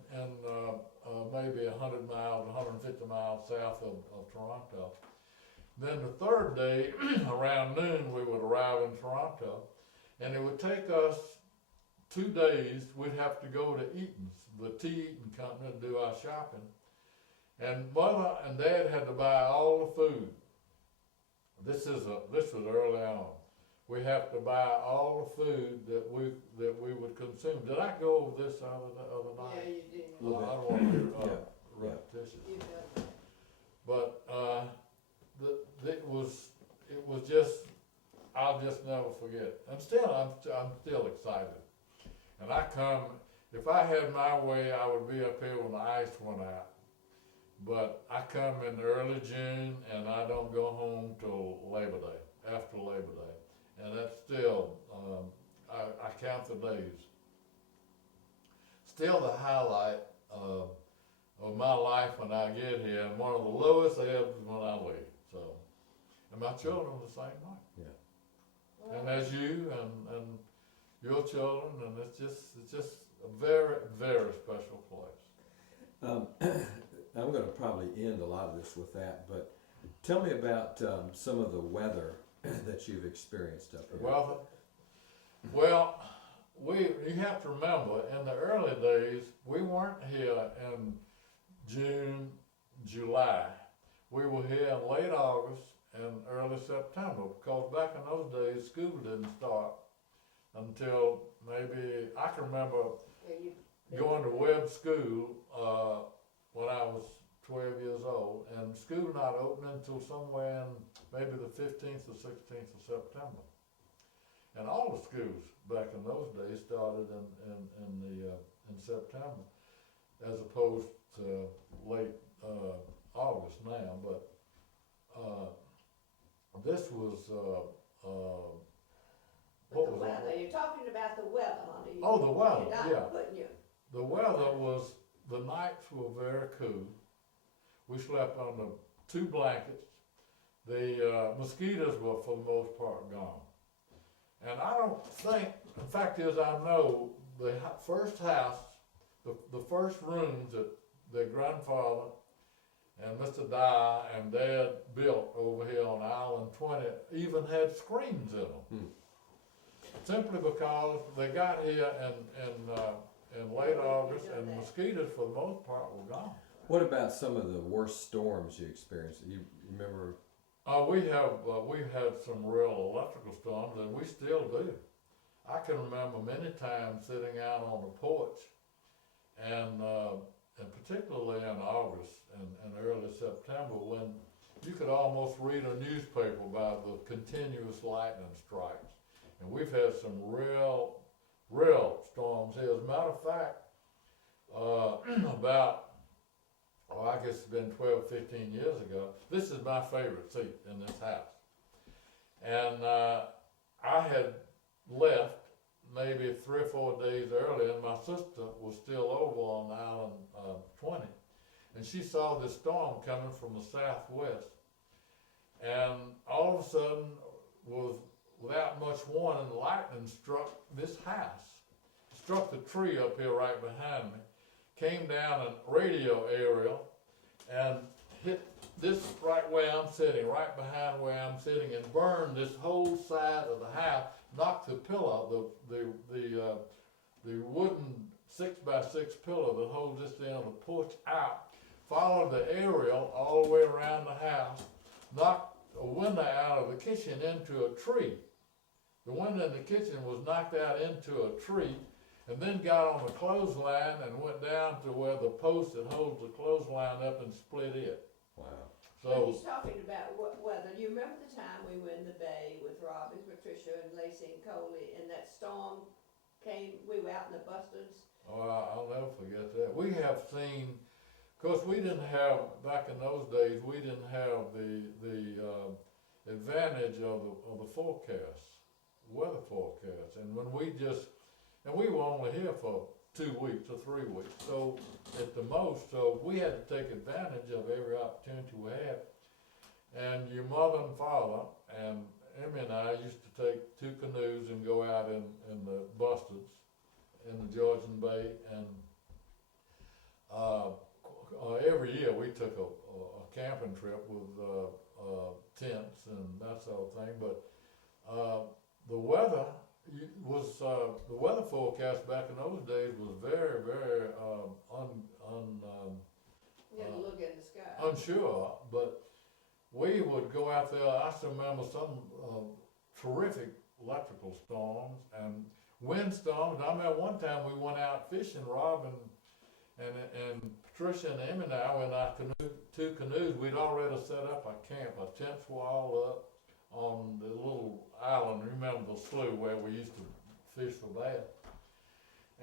maybe 100 miles, 150 miles south of Toronto. Then the third day, around noon, we would arrive in Toronto, and it would take us 2 days. We'd have to go to Eaton's, the tea Eaton company, to do our shopping. And Mother and Dad had to buy all the food. This was early on. We have to buy all the food that we would consume. Did I go over this other night? Yeah, you did. Well, I don't want to be Yeah. repetitious. You did. But it was just, I'll just never forget. And still, I'm still excited. And if I had my way, I would be up here when the ice went out. But I come in early June, and I don't go home till Labor Day, after Labor Day. And that's still, I count the days. Still the highlight of my life when I get here, and one of the lowest ebbs when I leave. So, and my children are the same way. Yeah. And as you and your children, and it's just a very, very special place. I'm going to probably end a lot of this with that, but tell me about some of the weather that you've experienced up here. Well, you have to remember, in the early days, we weren't here in June, July. We were here in late August and early September, because back in those days, school didn't start until maybe, I can remember going to web school when I was 12 years old, and school not opening until somewhere in maybe the 15th or 16th of September. And all the schools back in those days started in September, as opposed to late August now. But this was But the weather, you're talking about the weather, honey. Oh, the weather, You're not yeah. putting you. The weather was, the nights were very cool. We slept under 2 blankets. The mosquitoes were for the most part gone. And I don't think, the fact is, I know the first house, the first rooms that their grandfather and Mr. Dye and Dad built over here on Island 20 even had screens in them. Simply because they got here in late August, and the mosquitoes for the most part were gone. What about some of the worst storms you experienced? You remember? We've had some real electrical storms, and we still do. I can remember many times sitting out on the porch, and particularly in August and early September, when you could almost read a newspaper by the continuous lightning strikes. And we've had some real storms here. As a matter of fact, I guess it's been 12, 15 years ago, this is my favorite seat in this house. And I had left maybe 3 or 4 days earlier, and my sister was still over on Island 20. and she saw this storm coming from the southwest. And all of a sudden, without much warning, lightning struck this house. Struck the tree up here right behind me, came down a radio aerial, and hit this right where I'm sitting, right behind where I'm sitting, and burned this whole side of the house, knocked the pillow, the wooden 6x6 pillow that holds this down the porch out, followed the aerial all the way around the house, knocked a window out of the kitchen into a tree. The window in the kitchen was knocked out into a tree, and then got on the clothesline and went down to where the post that holds the clothesline up and split it. Wow. But So, he's talking about weather. You remember the time we were in the bay with Rob and Patricia and Lacey and Coley, and that storm came, we were out in the Bustards? oh, I'll never forget that. We have seen, of course, we didn't have, back in those days, we didn't have the advantage of the forecast, weather forecast. And when and we were only here for 2 weeks or 3 weeks, so at the most, so we had to take advantage of every opportunity we had. And your mother and father and Emmy and I used to take 2 canoes and go out in the Bustards in the Georgian Bay, and every year we took a camping trip with tents and that sort of thing. But the weather the weather forecast back in those days was very, very You had to look in the sky. unsure, but we would go out there. I still remember some terrific electrical storms and windstorms. I remember one time we went out fishing, Rob and Patricia and Emmy and I were in our 2 canoes. We'd already set up our camp. Our tents were all up on the little island. Remember the slough where we used to fish for that?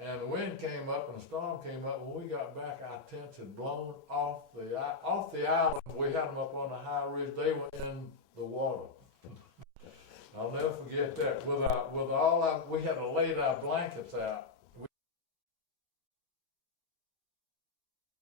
And the wind came up and the storm came up. When we got back, our tents had blown off the island. We had them up on the high ridge. They were in the water. I'll never forget that. We had to lay our blankets out